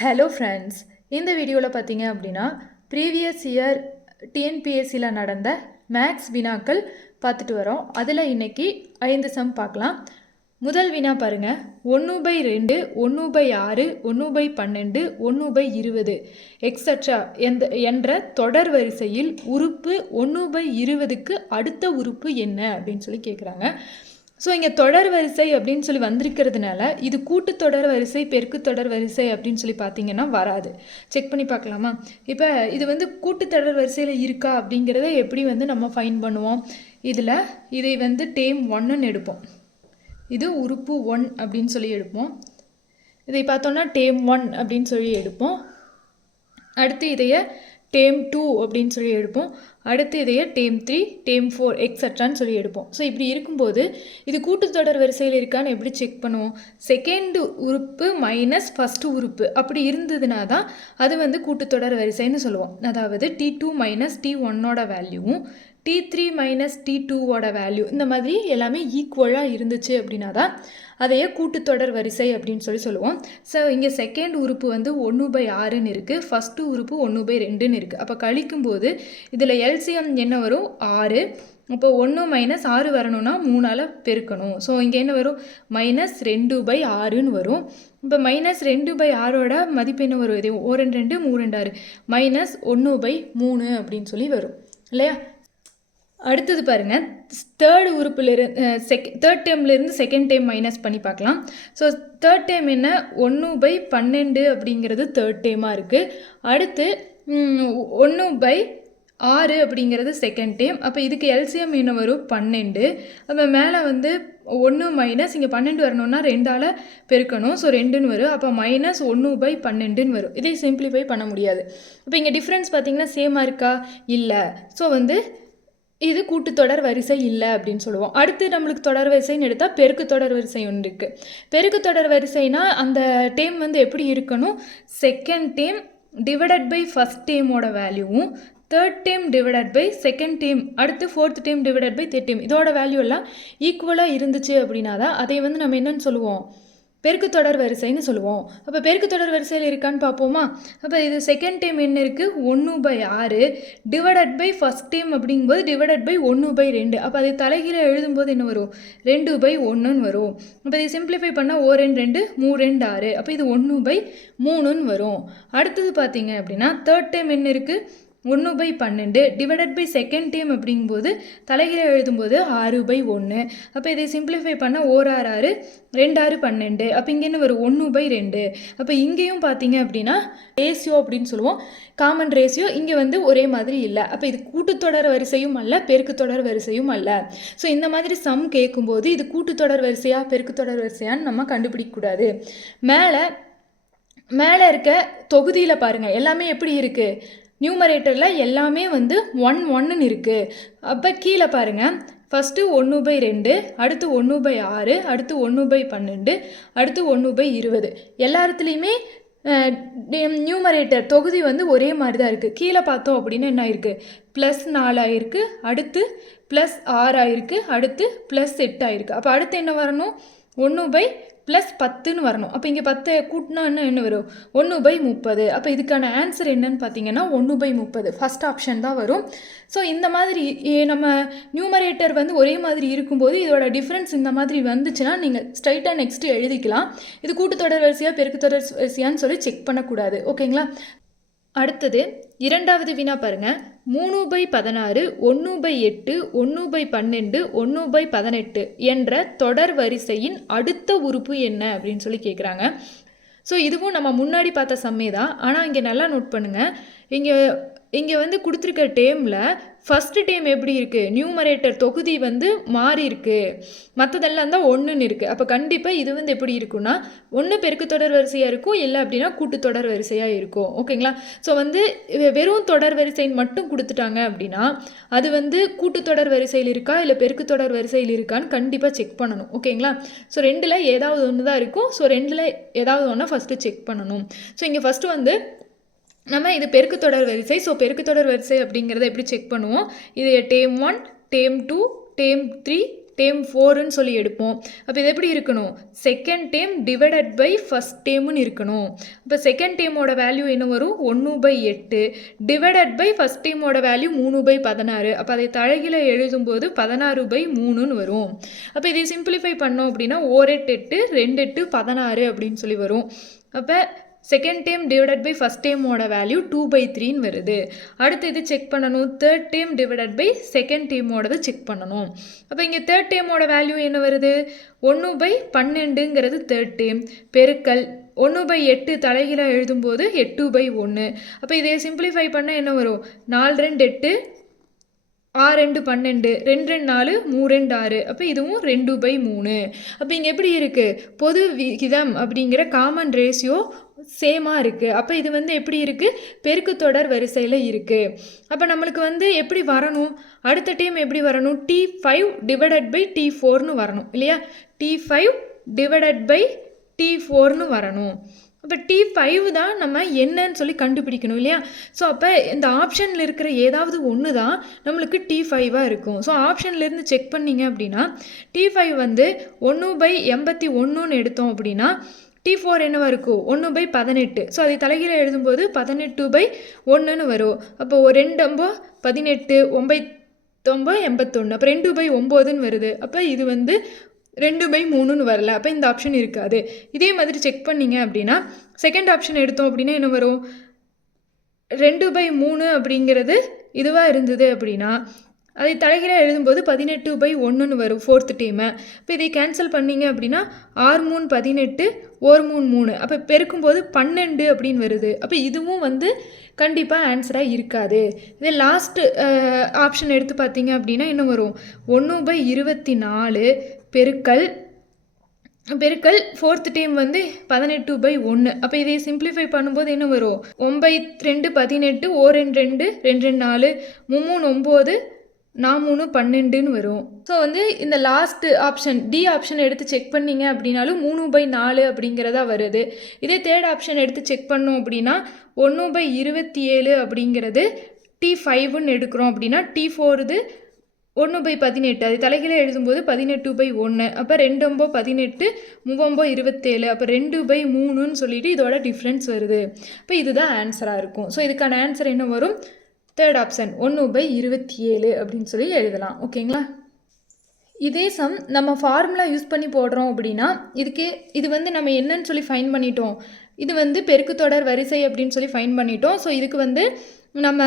Hello friends, இந்த வீடியோவில் பார்த்தீங்க அப்படின்னா ப்ரீவியஸ் இயர் டிஎன்பிஎஸ்சியில் நடந்த மேக்ஸ் வினாக்கள் பார்த்துட்டு வரோம். அதில் இன்றைக்கி 5 சம் பார்க்கலாம். முதல் வினா பாருங்கள், 1/2, 1/6, 1/12, 1/20 எக்ஸட்ரா என்ற தொடர் வரிசையில் உறுப்பு 1/20க்கு அடுத்த உறுப்பு என்ன அப்படின்னு சொல்லி கேட்குறாங்க. ஸோ இங்கே தொடர் வரிசை அப்படின்னு சொல்லி வந்திருக்கிறதுனால இது கூட்டு தொடர் வரிசை பெருக்கு தொடர் வரிசை அப்படின்னு சொல்லி பார்த்தீங்கன்னா வராது. செக் பண்ணி பார்க்கலாமா? இப்போ இது கூட்டு தொடர் வரிசையில் இருக்கா அப்படிங்கிறத எப்படி நம்ம ஃபைன் பண்ணுவோம்? இதை டேம் 1ன்னு எடுப்போம். இது உறுப்பு 1 அப்படின்னு சொல்லி எடுப்போம். இதை பார்த்தோன்னா டேம் 1 அப்படின்னு சொல்லி எடுப்போம். அடுத்து இதைய டேம் 2 அப்படின்னு சொல்லி எடுப்போம். அடுத்து இதைய டேம் 3, டேம் 4 எக்ஸட்ரான்னு சொல்லி எடுப்போம். ஸோ இப்படி இருக்கும்போது இது கூட்டுத்தொடர் வரிசையில் இருக்கான்னு எப்படி செக் பண்ணுவோம்? செகண்ட் உறுப்பு மைனஸ் ஃபஸ்ட்டு உறுப்பு அப்படி இருந்ததுனா தான் அது கூட்டுத்தொடர் வரிசைன்னு சொல்லுவோம். அதாவது T2 மைனஸ் T1ஓட வேல்யூவும் T3 மைனஸ் T2ஓட வேல்யூ இந்த மாதிரி எல்லாமே ஈக்குவலாக இருந்துச்சு அப்படின்னா தான் அதையே கூட்டுத்தொடர் வரிசை அப்படின்னு சொல்லி சொல்லுவோம். ஸோ இங்கே செகண்ட் உறுப்பு 1/6ன்னு இருக்குது, ஃபஸ்ட்டு உறுப்பு 1/2ன்னு இருக்குது. அப்போ கழிக்கும்போது இதில் எல்சிஎம் என்ன வரும்? 6. அப்போ 1 மைனஸ் 6 வரணும்னா 3ஆல் பெருக்கணும். ஸோ இங்கே என்ன வரும்? மைனஸ் 2/6ன்னு வரும். இப்போ மைனஸ் 2/6ஓட மதிப்பு என்ன வரும்? இது 1 2 3 2 6 மைனஸ் 1/3 அப்படின்னு சொல்லி வரும் இல்லையா? அடுத்தது பாருங்கள், தேர்ட் உறுப்புலேருந்து தேர்ட் டேர்ம்லேருந்து செகண்ட் டேர்ம் மைனஸ் பண்ணி பார்க்கலாம். ஸோ தேர்ட் டேர்ம் என்ன? 1/12 அப்படிங்கிறது தேர்ட் டேர்மாக இருக்குது. அடுத்து 1/6 அப்படிங்கிறது செகண்ட் டேர்ம். அப்போ இதுக்கு எல்சிஎம் என்ன வரும்? 12. அப்போ மேலே 1 மைனஸ் இங்கே 12 வரணும்னா 2ஆல் பெருக்கணும். ஸோ 2ன்னு வரும். அப்போ மைனஸ் 1/12ன்னு வரும். இதை சிம்பிளிஃபை பண்ண முடியாது. இப்போ இங்கே டிஃப்ரென்ஸ் பார்த்திங்கன்னா சேமாக இருக்கா? இல்லை. ஸோ இது கூட்டுத்தொடர் வரிசை இல்லை அப்படின்னு சொல்லுவோம். அடுத்து நம்மளுக்கு தொடர் வரிசைன்னு எடுத்தால் பெருக்கு தொடர் வரிசை ஒன்று இருக்குது. பெருக்கு தொடர் வரிசைனா அந்த டேம் எப்படி இருக்கணும்? Second term divided by first டேமோட வேல்யூவும் third term divided by second term அடுத்து fourth term divided by third term இதோட வேல்யூ எல்லாம் ஈக்குவலாக இருந்துச்சு அப்படின்னா தான் அதை நம்ம என்னன்னு சொல்லுவோம்? பெருக்கு தொடர் வரிசைன்னு சொல்லுவோம். அப்போ பெருக்கு தொடர் வரிசையில் இருக்கான்னு பார்ப்போமா? அப்போ இது செகண்ட் டைம் என்ன இருக்குது? 1/6 டிவைடட் பை ஃபஸ்ட் டைம் அப்படிங்கும்போது டிவைடட் பை 1/2. அப்போ அதை தலைகீழ எழுதும்போது என்ன வரும்? 2/1ன்னு வரும். அப்போ இதை சிம்பிளிஃபை பண்ணால் 1 2 3 2 6. அப்போ இது 1/3ன்னு வரும். அடுத்தது பார்த்தீங்க அப்படின்னா தேர்ட் டைம் என்ன இருக்குது? 1/12 டிவைடட் பை செகண்ட் டேம் அப்படிங்கும்போது தலைகீழ எழுதும்போது 6/1. அப்போ இதை சிம்பிளிஃபை பண்ணால் 1 6 6 2 6 12. அப்போ இங்கே என்ன வரும்? 1/2. அப்போ இங்கேயும் பார்த்தீங்க அப்படின்னா ரேஷியோ அப்படின்னு சொல்லுவோம், காமன் ரேஷியோ இங்கே ஒரே மாதிரி இல்லை. அப்போ இது கூட்டுத்தொடர் வரிசையும் அல்ல, பெருக்கு தொடர் வரிசையும் அல்ல. ஸோ இந்த மாதிரி சம் கேட்கும்போது இது கூட்டுத்தொடர் வரிசையா பெருக்கு தொடர் வரிசையான்னு நம்ம கண்டுபிடிக்கக்கூடாது. மேலே இருக்க தொகுதியில் பாருங்கள் எல்லாமே எப்படி இருக்குது? நியூமரேட்டரில் எல்லாமே 1 1ன்னு இருக்குது. அப்போ கீழே பாருங்கள், ஃபஸ்ட்டு 1/2, அடுத்து 1/6, அடுத்து 1/12, அடுத்து 1/20. எல்லாத்துலேயுமே நியூமரேட்டர் தொகுதி ஒரே மாதிரி தான் இருக்குது. கீழே பார்த்தோம் அப்படின்னா என்ன ஆயிருக்கு? +4 ஆயிருக்கு, அடுத்து +6 ஆயிருக்கு, அடுத்து +8 ஆயிருக்கு. அப்போ அடுத்து என்ன வரணும்? 1/+10ன்னு வரணும். அப்போ இங்கே 10 கூட்டினா என்ன வரும்? 1/30. அப்போ இதுக்கான ஆன்சர் என்னன்னு பார்த்தீங்கன்னா 1/30 ஃபஸ்ட் ஆப்ஷன் தான் வரும். ஸோ இந்த மாதிரி நம்ம நியூமரேட்டர் ஒரே மாதிரி இருக்கும்போது இதோட டிஃப்ரென்ஸ் இந்த மாதிரி வந்துச்சுன்னா நீங்கள் ஸ்ட்ரைட்டாக நெக்ஸ்ட்டு எழுதிக்கலாம். இது கூட்டுத்தொடர் வரிசையா பெருக்கு தொடர் வரிசையான்னு சொல்லி செக் பண்ணக்கூடாது. ஓகேங்களா? அடுத்தது இரண்டாவது வினா பாருங்கள், 3/16, 1/8, 1/12, 1/18 என்ற தொடர் வரிசையின் அடுத்த உறுப்பு என்ன அப்படின்னு சொல்லி கேட்குறாங்க. ஸோ இதுவும் நம்ம முன்னாடி பார்த்த சம்மே தான். ஆனால் இங்கே நல்லா நோட் பண்ணுங்கள், இங்கே கொடுத்துருக்க டேமில் ஃபஸ்ட்டு டேம் எப்படி இருக்குது? நியூமரேட்டர் தொகுதி மாறி இருக்குது, மற்றதெல்லாம் தான் 1ன்னு இருக்குது. அப்போ கண்டிப்பாக இது எப்படி இருக்குன்னா ஒன்று பெருக்கு தொடர் வரிசையாக இருக்கும், இல்லை அப்படின்னா கூட்டுத்தொடர் வரிசையாக இருக்கும். ஓகேங்களா? ஸோ வெறும் தொடர் வரிசைன்னு மட்டும் கொடுத்துட்டாங்க அப்படின்னா அது கூட்டுத்தொடர் வரிசையில் இருக்கா இல்லை பெருக்கு தொடர் வரிசையில் இருக்கான்னு கண்டிப்பாக செக் பண்ணணும். ஓகேங்களா? ஸோ ரெண்டில் ஏதாவது ஒன்று தான் இருக்கும். ஸோ ரெண்டில் ஏதாவது ஒன்று ஃபஸ்ட்டு செக் பண்ணணும். ஸோ இங்கே ஃபஸ்ட்டு நம்ம இது பெருக்கு தொடர் வரிசை. ஸோ பெருக்கு தொடர் வரிசை அப்படிங்கிறத எப்படி செக் பண்ணுவோம்? இது டேம் 1, டேம் 2, டேம் 3, டேர்ம் 4ன்னு சொல்லி எடுப்போம். அப்போ இது எப்படி இருக்கணும், second term divided by first டேர்ம்னு இருக்கணும். இப்போ செகண்ட் டேர்மோட வேல்யூ என்ன வரும், 1/8 டிவைடட் பை ஃபஸ்ட் டேர்மோட வேல்யூ 3/16. அப்போ அதை தலைகீழ எழுதும்போது 16/3ன்னு வரும். அப்போ இதை சிம்பிளிஃபை பண்ணோம் அப்படின்னா 1/8 2/8 16 அப்படின்னு சொல்லி வரும். அப்போ second term divided by first டேர்மோட வேல்யூ 2/3ன்னு வருது. அடுத்து இது செக் பண்ணணும், third term divided by second டேர்மோடது செக் பண்ணணும். அப்போ இங்கே தேர்ட் டேர்மோட வேல்யூ என்ன வருது, 1/12ங்கிறது தேர்ட் டேர்ம் பெருக்கல் 1/8 தலைகீழ எழுதும்போது 8/1. அப்போ இதை சிம்பிளிஃபை பண்ண என்ன வரும், 4 2 8 6 2 12 2 2 4 3 2 6. அப்போ இதுவும் 2/3. அப்போ இங்கே எப்படி இருக்குது, பொது விகிதம் அப்படிங்கிற காமன் ரேஷியோ சேமாக இருக்குது. அப்போ இது வந்து எப்படி இருக்குது, பெருக்கு தொடர் வரிசையில் இருக்குது. அப்போ நம்மளுக்கு வந்து எப்படி வரணும், அடுத்த டைம் எப்படி வரணும், T5 டிவைடட் பை T4ன்னு வரணும் இல்லையா, T5 டிவைடட் பை T4ன்னு வரணும். அப்போ T5 தான் நம்ம என்னன்னு சொல்லி கண்டுபிடிக்கணும் இல்லையா. ஸோ அப்போ இந்த ஆப்ஷனில் இருக்கிற ஏதாவது ஒன்று தான் நம்மளுக்கு T5 இருக்கும். ஸோ ஆப்ஷன்லேருந்து செக் பண்ணிங்க அப்படின்னா T5 வந்து 1/81ன்னு எடுத்தோம் அப்படின்னா T4 என்னவா இருக்கும், 1/18. ஸோ அதை தலைகீழ எழுதும்போது 18/1ன்னு வரும். அப்போ 2 18 9 81. அப்போ 2/9ன்னு வருது. அப்போ இது வந்து 2/3ன்னு வரல. அப்போ இந்த ஆப்ஷன் இருக்காது. இதே மாதிரி செக் பண்ணிங்க அப்படின்னா செகண்ட் ஆப்ஷன் எடுத்தோம் அப்படின்னா என்ன வரும், 2/3 அப்படிங்கிறது இதுவாக இருந்தது அப்படின்னா அதை தலைகீழ எழுதும்போது 18/1ன்னு வரும் ஃபோர்த் டேர்மை. இப்போ இதை கேன்சல் பண்ணிங்க அப்படின்னா 6 3 18 1 3 3. அப்போ பெருக்கும்போது 12 அப்படின்னு வருது. அப்போ இதுவும் வந்து கண்டிப்பாக ஆன்சராக இருக்காது. இதே லாஸ்ட் ஆப்ஷன் எடுத்து பார்த்தீங்க அப்படின்னா என்ன வரும், 1/24 பெருக்கல் ஃபோர்த் டைம் வந்து 18/1. அப்போ இதை சிம்பிளிஃபை பண்ணும்போது என்ன வரும், 9 2 18 1 2 2 2 4 3 9 4 12ன்னு வரும். ஸோ வந்து இந்த லாஸ்ட் ஆப்ஷன் டி ஆப்ஷன் எடுத்து செக் பண்ணிங்க அப்படின்னாலும் 3/4 அப்படிங்கிறதா வருது. இதே தேர்ட் ஆப்ஷன் எடுத்து செக் பண்ணோம் அப்படின்னா 1/27 அப்படிங்கிறது T5ன்னு எடுக்கிறோம் அப்படின்னா T4 இது 1/18. அது தலைகீழ எழுதும்போது 18/1. அப்போ 2 18 3 27. அப்போ 2/3ன்னு சொல்லிட்டு இதோட டிஃப்ரென்ஸ் வருது. இப்போ இதுதான் ஆன்சராக இருக்கும். ஸோ இதுக்கான ஆன்சர் என்ன வரும், தேர்ட் ஆப்ஷன் 1/27 அப்படின்னு சொல்லி எழுதலாம். ஓகேங்களா. இதே சம் நம்ம ஃபார்முலா யூஸ் பண்ணி போடுறோம் அப்படின்னா இது வந்து நம்ம என்னன்னு சொல்லி ஃபைன் பண்ணிட்டோம், இது வந்து பெருக்கு தொடர் வரிசை அப்படின்னு சொல்லி ஃபைன் பண்ணிட்டோம். ஸோ இதுக்கு வந்து நம்ம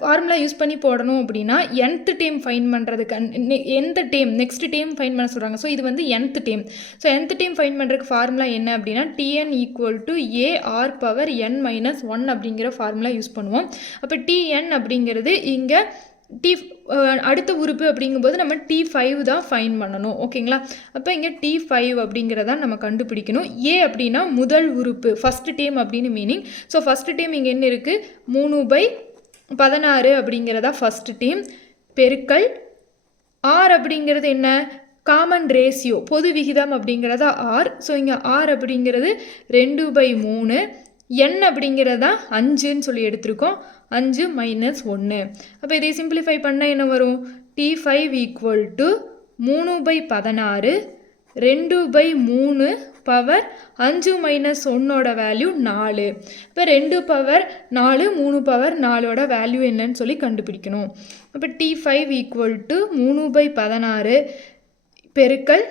ஃபார்முலா யூஸ் பண்ணி போடணும் அப்படின்னா nth டேம் ஃபைன் பண்ணுறதுக்கு எந்த டேம் நெக்ஸ்ட் டேம் ஃபைன் பண்ண சொல்கிறாங்க. ஸோ இது வந்து nth term. So nth term find பண்ணுறதுக்கு ஃபார்முலா என்ன அப்படின்னா Tn = AR⁻n-1 அப்படிங்கிற ஃபார்முலா யூஸ் பண்ணுவோம். அப்போ Tn அப்படிங்கிறது இங்கே அடுத்த உறுப்பு அப்படிங்கும்போது நம்ம T5 தான் ஃபைன் பண்ணணும். ஓகேங்களா. அப்போ இங்கே T5 அப்படிங்கிறத நம்ம கண்டுபிடிக்கணும். ஏ அப்படின்னா முதல் உறுப்பு ஃபஸ்ட் டேம் அப்படின்னு மீனிங். ஸோ ஃபஸ்ட் டேம் இங்கே என்ன இருக்குது, 3/16 அப்படிங்கிறதா ஃபஸ்ட் டேம் பெருக்கல் ஆர் அப்படிங்கிறது என்ன, காமன் ரேஷியோ பொது விகிதம் அப்படிங்கிறதா ஆர். ஸோ இங்கே ஆர் அப்படிங்கிறது 2/3, n அப்படிங்கிறதா 5ன்னு சொல்லி எடுத்திருக்கோம், 5 - 1. அப்போ இதை சிம்பிளிஃபை பண்ணால் என்ன வரும், T5 = 3/16 2/3 பவர் 5 - 1ஓட வேல்யூ 4. இப்போ 2/4 3/4ஓட வேல்யூ என்னன்னு சொல்லி கண்டுபிடிக்கணும். அப்போ T5 = 3/16 பெருக்கல்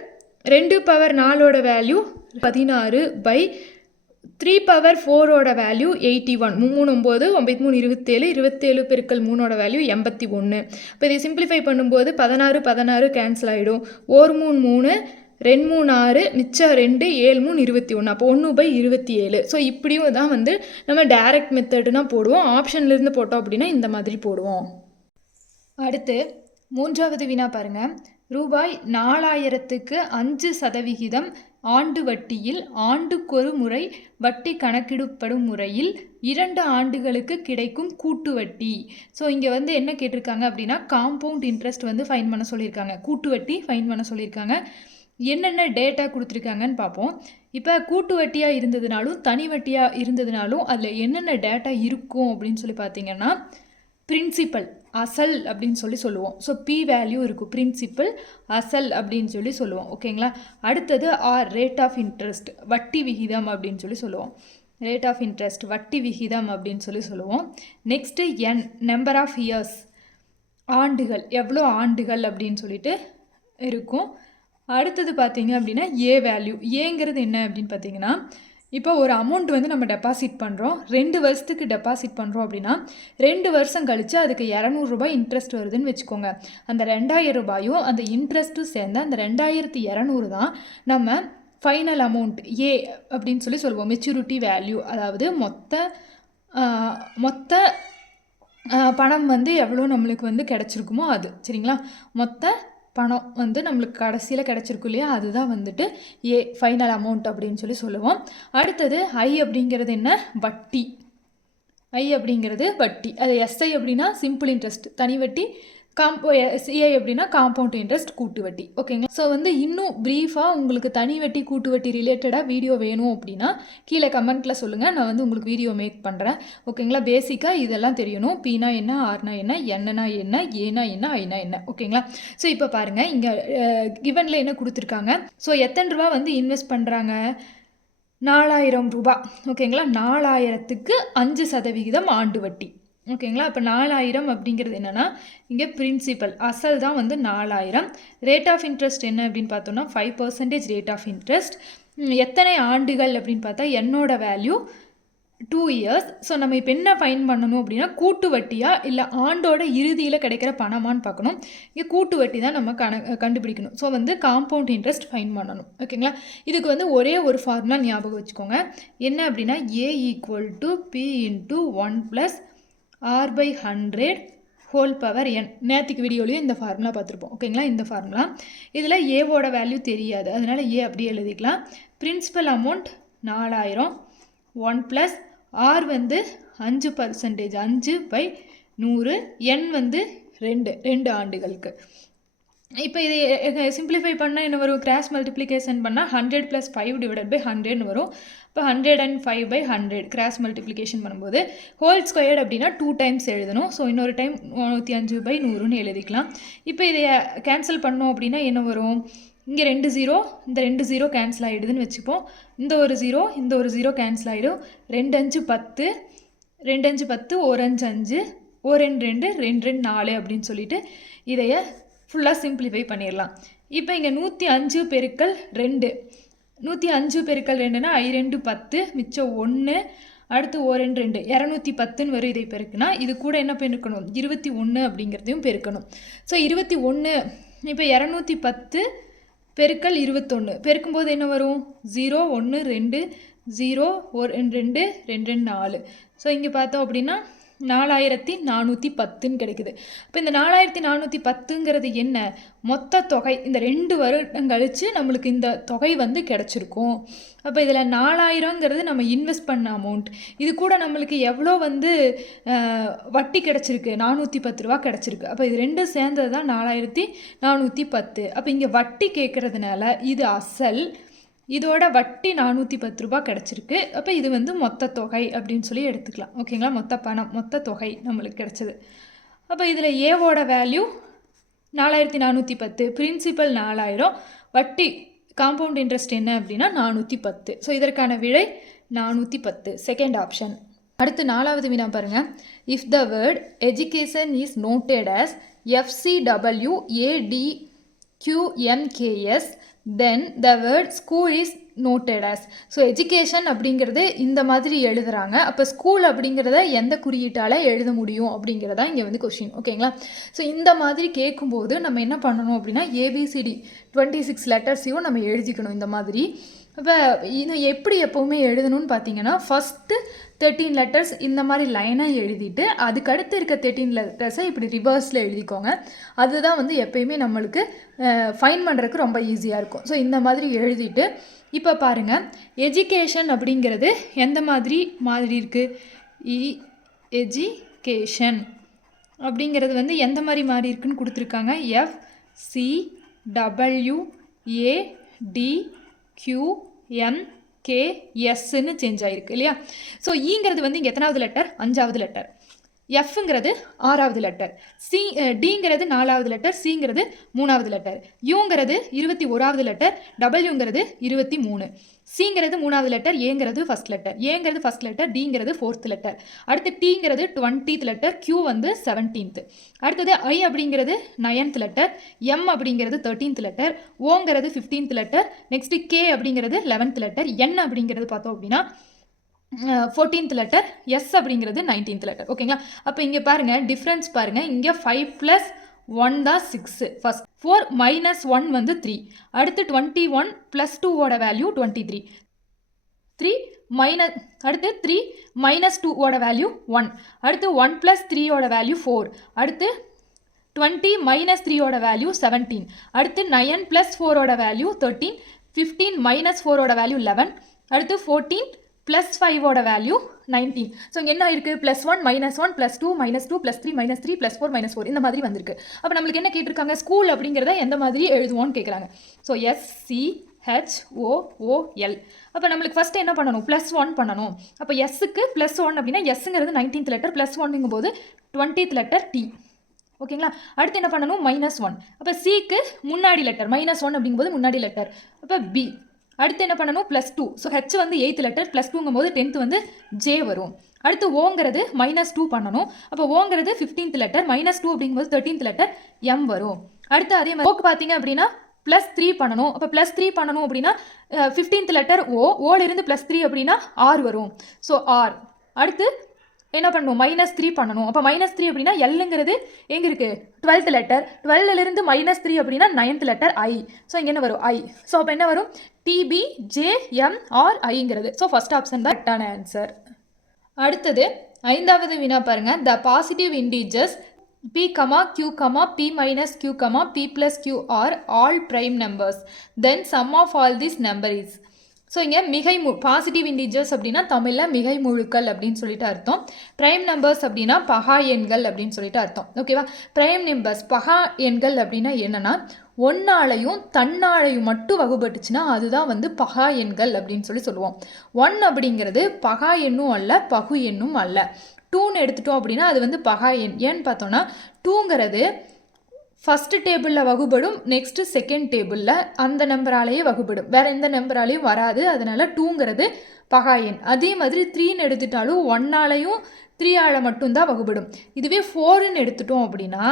2/4ஓட வேல்யூ 16/3/4ஓட வேல்யூ 81. 3 9 9 27 27 பெருக்கல் 3ஓட வேல்யூ 81. இப்போ இதை சிம்பிளிஃபை பண்ணும்போது 16 16 கேன்சல் ஆகிடும். 1 3 3 2 3 6 மிச்சம் 2 7 3 21. அப்போ 1/27. ஸோ இப்படியும் தான் வந்து நம்ம டைரக்ட் மெத்தடுனா போடுவோம். ஆப்ஷன்லேருந்து போட்டோம் அப்படின்னா இந்த மாதிரி போடுவோம். அடுத்து மூன்றாவது வினா பாருங்கள். ரூபாய் 4000க்கு 5% ஆண்டு வட்டியில் ஆண்டுக்கொரு முறை வட்டி கணக்கிடப்படும் முறையில் 2 ஆண்டுகளுக்கு கிடைக்கும் கூட்டு வட்டி. ஸோ இங்கே வந்து என்ன கேட்டிருக்காங்க அப்படின்னா காம்பவுண்ட் இன்ட்ரெஸ்ட் வந்து ஃபைன் பண்ண சொல்லியிருக்காங்க, கூட்டு வட்டி ஃபைன் பண்ண சொல்லியிருக்காங்க. என்னென்ன டேட்டா கொடுத்துருக்காங்கன்னு பார்ப்போம். இப்போ கூட்டு வட்டியாக இருந்ததுனாலும் தனி வட்டியாக இருந்ததுனாலும் அதில் என்னென்ன டேட்டா இருக்கும் அப்படின்னு சொல்லி பார்த்தீங்கன்னா பிரின்சிபல் அசல் அப்படின்னு சொல்லுவோம். ஸோ பி வேல்யூ இருக்கும், பிரின்சிபல் அசல் அப்படின்னு சொல்லுவோம். ஓகேங்களா. அடுத்தது ஆர் ரேட் ஆஃப் இன்ட்ரெஸ்ட், வட்டி விகிதம் அப்படின்னு சொல்லுவோம். ரேட் ஆஃப் இன்ட்ரெஸ்ட் வட்டி விகிதம் அப்படின்னு சொல்லுவோம். Next n number of years, ஆண்டுகள், எவ்வளோ ஆண்டுகள் அப்படின்னு சொல்லிட்டு இருக்கும். அடுத்தது பார்த்தீங்க அப்படின்னா ஏ வேல்யூ. ஏங்கிறது என்ன அப்படின்னு பார்த்தீங்கன்னா, இப்போ ஒரு அமௌண்ட் வந்து நம்ம டெபாசிட் பண்ணுறோம், 2 வருஷத்துக்கு டெபாசிட் பண்ணுறோம் அப்படின்னா 2 வருஷம் கழித்து அதுக்கு 200 ரூபாய் இன்ட்ரெஸ்ட் வருதுன்னு வச்சுக்கோங்க. அந்த 2000 ரூபாயும் அந்த இன்ட்ரெஸ்ட்டும் சேர்ந்து அந்த 2200 தான் நம்ம ஃபைனல் அமௌண்ட் ஏ அப்படின்னு சொல்லுவோம். மெச்சூரிட்டி வேல்யூ, அதாவது மொத்த பணம் வந்து எவ்வளோ நம்மளுக்கு வந்து கிடச்சிருக்குமோ அது. சரிங்களா. மொத்த பணம் வந்து நம்மளுக்கு கடைசியில் கிடச்சிருக்கும் இல்லையா, அதுதான் வந்துட்டு ஏ ஃபைனல் அமௌண்ட் அப்படின்னு சொல்லுவோம். அடுத்தது ஐ அப்படிங்கிறது என்ன, வட்டி. ஐ அப்படிங்கிறது வட்டி. அது எஸ்ஐ அப்படின்னா சிம்பிள் இன்ட்ரெஸ்ட் தனி வட்டி, சிஐ அப்படின்னா காம்பவுண்ட் இன்ட்ரெஸ்ட் கூட்டு வட்டி. ஓகேங்களா. ஸோ வந்து இன்னும் ப்ரீஃபாக உங்களுக்கு தனி வட்டி கூட்டு வட்டி ரிலேட்டடாக வீடியோ வேணும் அப்படின்னா கீழே கமெண்ட்டில் சொல்லுங்கள், நான் வந்து உங்களுக்கு வீடியோ மேக் பண்ணுறேன். ஓகேங்களா. பேசிக்காக இதெல்லாம் தெரியணும். பீனா என்ன, ஆர்னா என்ன, என்னன்னா என்ன, ஏனா என்ன, ஐனா என்ன. ஓகேங்களா. ஸோ இப்போ பாருங்கள், இங்கே கிவனில் என்ன கொடுத்துருக்காங்க. ஸோ எத்தனை ரூபா வந்து இன்வெஸ்ட் பண்ணுறாங்க, 4000 ரூபா. ஓகேங்களா. 4000க்கு 5% ஆண்டு வட்டி. ஓகேங்களா. இப்போ 4000 அப்படிங்கிறது என்னென்னா, இங்கே பிரின்சிபல் அசல் தான் வந்து 4000. ரேட் ஆஃப் இன்ட்ரெஸ்ட் என்ன அப்படின்னு பார்த்தோம்னா 5% ரேட் ஆஃப் இன்ட்ரெஸ்ட். எத்தனை ஆண்டுகள் அப்படின்னு பார்த்தா என்னோட வேல்யூ 2 இயர்ஸ். ஸோ நம்ம இப்போ என்ன ஃபைன் பண்ணணும் அப்படின்னா, கூட்டு வட்டியா இல்லை ஆண்டோட இறுதியில் கிடைக்கிற பணமான்னு பார்க்கணும். இங்கே கூட்டு வட்டி தான் நம்ம கண்டுபிடிக்கணும். ஸோ வந்து காம்பவுண்ட் இன்ட்ரெஸ்ட் ஃபைன் பண்ணணும். ஓகேங்களா. இதுக்கு வந்து ஒரே ஒரு ஃபார்முலா ஞாபகம் வச்சுக்கோங்க. என்ன அப்படின்னா, A equal to B into 1 + R/100 whole power n. நேற்றுக்கு வீடியோலையும் இந்த ஃபார்முலா பார்த்துருப்போம். ஓகேங்களா. இந்த ஃபார்முலா இதில் ஏவோட வேல்யூ தெரியாது, அதனால் ஏ அப்படியே எழுதிக்கலாம். பிரின்சிபல் அமௌண்ட் 4000, 1 + R வந்து 5%, 5/100, n வந்து 2 ஆண்டுகளுக்கு. இப்போ இதை சிம்பிளிஃபை பண்ணால் என்ன வரும், கிராஸ் மல்டிப்ளிகேஷன் பண்ணால் 100 + 5/100 வரும். இப்போ 105/100 கிராஸ் மல்டிப்ளிகேஷன் பண்ணும்போது ஹோல் ஸ்கொயர்டு அப்படின்னா 2 டைம்ஸ் எழுதணும். ஸோ இன்னொரு டைம் 305/100ன்னு எழுதிக்கலாம். இப்போ இதை கேன்சல் பண்ணோம் அப்படின்னா என்ன வரும், இங்கே 2 0, இந்த 2 0 கேன்சல் ஆகிடுதுன்னு வச்சுப்போம். இந்த ஒரு 0, இந்த ஒரு 0 கேன்சல் ஆகிடும். 2 5 10, 2 5 10, 1 5 5, 1 2 2, 2 2 4 அப்படின்னு சொல்லிட்டு இதைய ஃபுல்லாக சிம்பிளிஃபை பண்ணிடலாம். இப்போ இங்கே 105 பெருக்கல் 2, 105 பெருக்கல் 2னா I 2 10, மிச்சம் 1, அடுத்து 1 2 2, 210ன்னு வரும். இதை பெருக்குனா இது கூட என்ன பெருக்கணும், 21 அப்படிங்கிறதையும் பெருக்கணும். ஸோ 21, இப்போ 210 பெருக்கல் 21 பெருக்கும்போது என்ன வரும், 0 1 2, 0 1 2 2 4. ஸோ இங்கே பார்த்தோம் அப்படின்னா 4410ன்னு கிடைக்குது. இப்போ இந்த 4410ங்கிறது என்ன, மொத்த தொகை. இந்த 2 வருடம் கழித்து நம்மளுக்கு இந்த தொகை வந்து கிடச்சிருக்கும். அப்போ இதில் 4000ங்கிறது நம்ம இன்வெஸ்ட் பண்ண அமௌண்ட். இது கூட நம்மளுக்கு எவ்வளோ வந்து வட்டி கிடச்சிருக்கு, 410 ரூபா கிடச்சிருக்கு. அப்போ இது 2 சேர்ந்தது தான் 4410. அப்போ இங்கே வட்டி கேட்குறதுனால இது அசல், இதோட வட்டி 410 ரூபா கிடச்சிருக்கு. அப்போ இது வந்து மொத்த தொகை அப்படின்னு சொல்லி எடுத்துக்கலாம். ஓகேங்களா. மொத்த பணம், மொத்த தொகை நம்மளுக்கு கிடச்சிது. அப்போ இதில் ஏவோட வேல்யூ 4410, பிரின்சிபல் 4000, வட்டி காம்பவுண்ட் இன்ட்ரெஸ்ட் என்ன அப்படின்னா 410. ஸோ இதற்கான விடை 410, செகண்ட் ஆப்ஷன். அடுத்து 4வது வினா பாருங்கள். If the word education is noted as FCWADQMKS, then the word school is noted as. So education அப்படிங்கிறது இந்த மாதிரி எழுதுகிறாங்க. அப்போ ஸ்கூல் அப்படிங்கிறத எந்த குறியீட்டால் எழுத முடியும் அப்படிங்கிறதா இங்கே வந்து கொஷின். ஓகேங்களா. ஸோ இந்த மாதிரி கேட்கும்போது நம்ம என்ன பண்ணணும் அப்படின்னா, ABCD 26 லெட்டர்ஸையும் நம்ம எழுதிக்கணும் இந்த மாதிரி. இப்போ இது எப்படி எப்போவுமே எழுதணும்னு பார்த்தீங்கன்னா, ஃபஸ்ட்டு 13 லெட்டர்ஸ் இந்த மாதிரி லைனாக எழுதிட்டு அதுக்கடுத்து இருக்க 13 லெட்டர்ஸை இப்படி ரிவர்ஸில் எழுதிக்கோங்க. அதுதான் வந்து எப்போயுமே நம்மளுக்கு ஃபைன் பண்ணுறதுக்கு ரொம்ப ஈஸியாக இருக்கும். ஸோ இந்த மாதிரி எழுதிட்டு இப்போ பாருங்கள், எஜுகேஷன் அப்படிங்கிறது எந்த மாதிரி இருக்குது, எஜுகேஷன் அப்படிங்கிறது வந்து எந்த மாதிரி மாறி இருக்குன்னு கொடுத்துருக்காங்க, FCWADQMKSன்னு சேஞ்ச் ஆகிருக்கு இல்லையா. ஸோ ஈங்கிறது வந்து இங்கே எத்தனாவது லெட்டர், 5வது லெட்டர். எஃப்ங்கிறது 6வது லெட்டர், டிங்கிறது 4வது லெட்டர், சிங்கிறது 3வது லெட்டர், யூங்கிறது 21வது லெட்டர், டபிள்யூங்கிறது 23, சிங்கிறது 3வது லெட்டர், ஏங்கிறது ஃபர்ஸ்ட் லெட்டர், ஏங்கிறது ஃபர்ஸ்ட் லெட்டர், டிங்கிறது 4th லெட்டர், அடுத்து டிங்கிறது 20th லெட்டர், கியூ வந்து 17th, அடுத்தது ஐ அப்படிங்கிறது 9th லெட்டர், எம் அப்படிங்கிறது 13th லெட்டர், ஓங்கிறது 15th லெட்டர், நெக்ஸ்ட் கே அப்படிங்கிறது 11th லெட்டர், என் அப்படிங்கிறது பார்த்தோம் அப்படின்னா 14th லெட்டர், எஸ் அப்படிங்கிறது 19th லெட்டர். ஓகேங்களா? அப்போ இங்கே பாருங்கள் டிஃப்ரென்ஸ் பாருங்கள். இங்கே 5 + 1 தான் 6, ஃபர்ஸ்ட் 4 - 1 வந்து 3, அடுத்து 21 + 2 ஓட வேல்யூ 23, 3 அடுத்து 3 - 2 ஓட வேல்யூ 1, அடுத்து 1 + 3 ஓட வேல்யூ 4, அடுத்து 20 - 3 ஓட வேல்யூ 17, அடுத்து 9 + 4 ஓட வேல்யூ 13, 15 - 4 ஓட வேல்யூ 11, அடுத்து 14 + 5 ஓட வேல்யூ 19. ஸோ இங்கே என்ன இருக்குது, +1 -1 +2 -2 +3 -3 +4 -4 இந்த மாதிரி வந்திருக்கு. அப்போ நம்மளுக்கு என்ன கேட்டிருக்காங்க, ஸ்கூல் அப்படிங்கிறத எந்த மாதிரி எழுதுவோன்னு கேட்குறாங்க. So SCHOOL. அப்போ நம்மளுக்கு ஃபஸ்ட்டு என்ன பண்ணணும், +1 பண்ணணும். அப்போ எஸ்ஸுக்கு +1 அப்படின்னா எஸ்ஸுங்கிறது 19th லெட்டர், +1ங்கும் போது 20th லெட்டர் டி. ஓகேங்களா? அடுத்து என்ன பண்ணணும், -1. அப்போ சிக்கு முன்னாடி லெட்டர், -1 அப்படிங்கும்போது முன்னாடி லெட்டர், அப்போ பி. அடுத்து என்ன பண்ணணும், +2. ஸோ ஹெச் வந்து 8th லெட்டர், +2ங்கும் போது 10th வந்து ஜே வரும். அடுத்து ஓங்கிறது -2 பண்ணணும். அப்போ ஓங்கிறது 15th லெட்டர், -2 அப்படிங்கும்போது 13th லெட்டர் எம் வரும். அடுத்து அதே மாதிரி ஓக்கு பார்த்தீங்க அப்படின்னா +3 பண்ணணும். அப்போ +3 பண்ணணும் அப்படின்னா 15th லெட்டர் ஓலிருந்து +3 அப்படின்னா ஆர் வரும். So r. அடுத்து என்ன பண்ணணும், -3 பண்ணணும். அப்போ -3 அப்படின்னா எல்லுங்கிறது எங்கே இருக்குது, 12th லெட்டர், 12லிருந்து -3 அப்படின்னா 9th லெட்டர் ஐ. ஸோ இங்கே என்ன வரும், ஐ. ஸோ அப்போ என்ன வரும், TBJMRIங்கிறது. ஸோ ஃபர்ஸ்ட் ஆப்ஷன் தான் கரெக்டான ஆன்சர். அடுத்தது 5வது வினா பாருங்கள். The positive integers P, Q, P minus Q, P plus Q are all prime numbers. Then sum of all these number is. So இங்கே பாசிட்டிவ் இண்டீஜர்ஸ் அப்படின்னா தமிழில் மிகை முழுக்கள் அப்படின்னு சொல்லிட்டு அர்த்தம். ப்ரைம் நம்பர்ஸ் அப்படின்னா பகா எண்கள் அப்படின்னு சொல்லிட்டு அர்த்தம். ஓகேவா? ப்ரைம் நம்பர்ஸ் பகா எண்கள் அப்படின்னா என்னென்னா ஒன்னாலையும் தன்னாலையும் மட்டும் வகுபட்டுச்சுன்னா அதுதான் வந்து பகா எண்கள் அப்படின்னு சொல்லுவோம். 1 அப்படிங்கிறது பகா எண்ணும் அல்ல, பகு எண்ணும் அல்ல. 2ன்னு எடுத்துட்டோம் அப்படின்னா அது வந்து பகா எண். ஏன்னு பார்த்தோன்னா 2ங்கிறது ஃபஸ்ட்டு டேபிளில் வகுபடும், நெக்ஸ்ட்டு செகண்ட் டேபிளில் அந்த நம்பராலேயே வகுபடும், வேறு எந்த நம்பராலேயும் வராது. அதனால் 2ங்கிறது பகா எண். அதே மாதிரி 3ன்னு எடுத்துட்டாலும் 1ஆலையும் 3ஆல் மட்டும்தான் வகுபடும். இதுவே 4ன்னு எடுத்துட்டோம் அப்படின்னா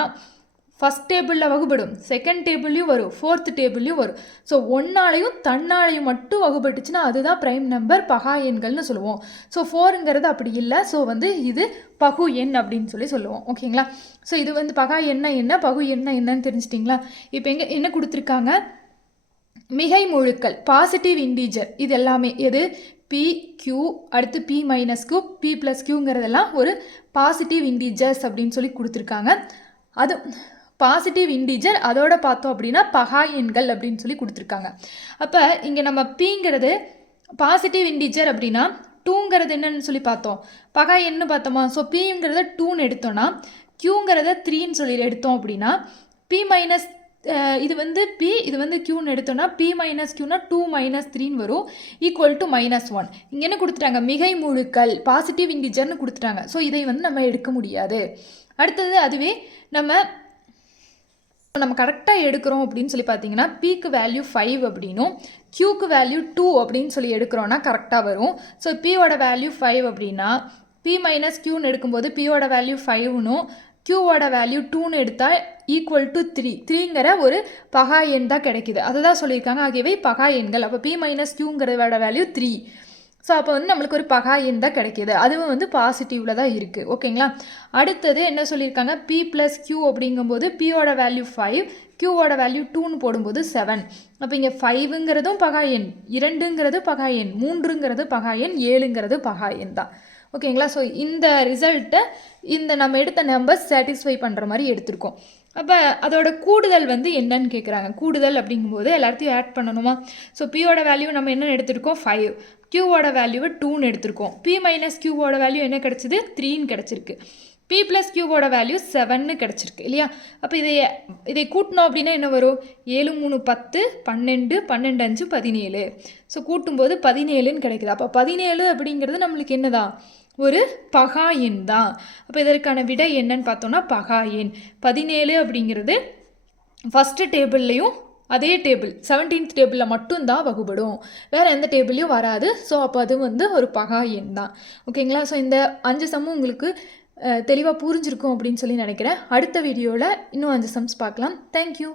ஃபஸ்ட் டேபிளில் வகுபடும், செகண்ட் டேபிள்லையும் வரும், 4th டேபிள்லையும் வரும். ஸோ ஒன்னாலையும் தன்னாலையும் மட்டும் வகுபட்டுச்சுன்னா அதுதான் ப்ரைம் நம்பர், பகா எண்கள்னு சொல்லுவோம். ஸோ 4ங்கிறது அப்படி இல்லை. ஸோ வந்து இது பகு எண் அப்படின்னு சொல்லுவோம். ஓகேங்களா? ஸோ இது வந்து பகா என்ன பகு என்னன்னு தெரிஞ்சிட்டிங்களா? இப்போ என்ன கொடுத்துருக்காங்க, மிகை முழுக்கள் பாசிட்டிவ் இண்டீஜர் இது எல்லாமே எது, P, Q, அடுத்து P minus Q, P plus Qங்கிறதெல்லாம் ஒரு பாசிட்டிவ் இண்டீஜர்ஸ் அப்படின்னு சொல்லி கொடுத்துருக்காங்க. அது பாசிட்டிவ் இண்டீஜர், அதோட பார்த்தோம் அப்படின்னா பகா எண்கள் அப்படின்னு சொல்லி கொடுத்துருக்காங்க. அப்போ இங்கே நம்ம Pங்கிறது பாசிட்டிவ் இண்டீஜர் அப்படின்னா 2ங்கிறது என்னன்னு சொல்லி பார்த்தோம், பகா எண்ணு பார்த்தோமா. ஸோ Pங்கிறத 2ன்னு எடுத்தோன்னா, Qங்கிறத 3ன்னு சொல்லி எடுத்தோம் அப்படின்னா P மைனஸ் இது வந்து P, இது வந்து Qன்னு எடுத்தோன்னா P மைனஸ் Qனா 2 - 3ன்னு வரும், ஈக்குவல் டு -1. இங்கே என்ன கொடுத்துட்டாங்க, மிகை முழுக்கள் பாசிட்டிவ் இண்டீஜர்னு கொடுத்துட்டாங்க. ஸோ இதை வந்து நம்ம எடுக்க முடியாது. அடுத்தது அதுவே நம்ம கரெக்டாக எடுக்கிறோம் அப்படின்னு சொல்லி பார்த்தீங்கன்னா Pக்கு வேல்யூ 5 அப்படின்னும் Qக்கு வேல்யூ 2 அப்படின்னு சொல்லி எடுக்கிறோன்னா கரெக்டாக வரும். ஸோ Pயோட வேல்யூ 5 அப்படின்னா P மைனஸ் Qன்னு எடுக்கும்போது Pயோட வேல்யூ 5னும் Qவோட வேல்யூ 2ன்னு எடுத்தால் ஈக்குவல் டு 3ங்கிற ஒரு பகா எண் தான் கிடைக்குது. அதை தான் சொல்லியிருக்காங்க. ஆகியவை பகா எண்கள். அப்போ P மைனஸ் Qங்கிறதோட வேல்யூ 3. ஸோ அப்போ வந்து நம்மளுக்கு ஒரு பகா எண் தான் கிடைக்கிது, அதுவும் வந்து பாசிட்டிவில் தான் இருக்குது. ஓகேங்களா? அடுத்தது என்ன சொல்லியிருக்காங்க, P + Q அப்படிங்கும்போது Pயோட வேல்யூ 5, Qவோட வேல்யூ 2ன்னு போடும்போது 7. அப்போ இங்கே 5ங்கிறதும் பகா எண், 2ங்கிறது பகா எண், 3ங்கிறது பகா எண், 7ங்கிறது பகா எண் தான். ஓகேங்களா? ஸோ இந்த ரிசல்ட்டை நம்ம எடுத்த நம்பர்ஸ் சாட்டிஸ்ஃபை பண்ணுற மாதிரி எடுத்திருக்கோம். அப்போ அதோட கூடுதல் வந்து என்னன்னு கேட்குறாங்க. கூடுதல் அப்படிங்கும்போது எல்லாத்தையும் ஆட் பண்ணணுமா. ஸோ Pயோட வேல்யூ நம்ம என்ன எடுத்திருக்கோம், 5, Qவோட வேல்யூவை 2ன்னு எடுத்திருக்கோம். P மைனஸ் Qவோட வேல்யூ என்ன கிடச்சிது, 3ன்னு கிடச்சிருக்கு. P + Qவோட வேல்யூ 7ன்னு கிடச்சிருக்கு இல்லையா? அப்போ இதை கூட்டினோம் அப்படின்னா என்ன வரும், 7 3 10, 12 12 5 17. ஸோ கூட்டும்போது 17ன்னு கிடைக்குது. அப்போ 17 அப்படிங்கிறது நம்மளுக்கு என்னதான் ஒரு பகா எண் தான். அப்போ இதற்கான விடை என்னன்னு பார்த்தோன்னா பகா எண். 17 அப்படிங்கிறது ஃபஸ்ட்டு டேபிள்லேயும் அதே டேபிள் 17th டேபிளில் மட்டும்தான் வகுப்படும், வேறு எந்த டேபிள்லையும் வராது. ஸோ அப்போ அது வந்து ஒரு பகா எண் தான். ஓகேங்களா? ஸோ இந்த 5 சம்மும் உங்களுக்கு தெளிவாக புரிஞ்சிருக்கும் அப்படின்னு சொல்லி நினைக்கிறேன். அடுத்த வீடியோவில் இன்னும் 5 சம்ஸ் பார்க்கலாம். தேங்க்யூ.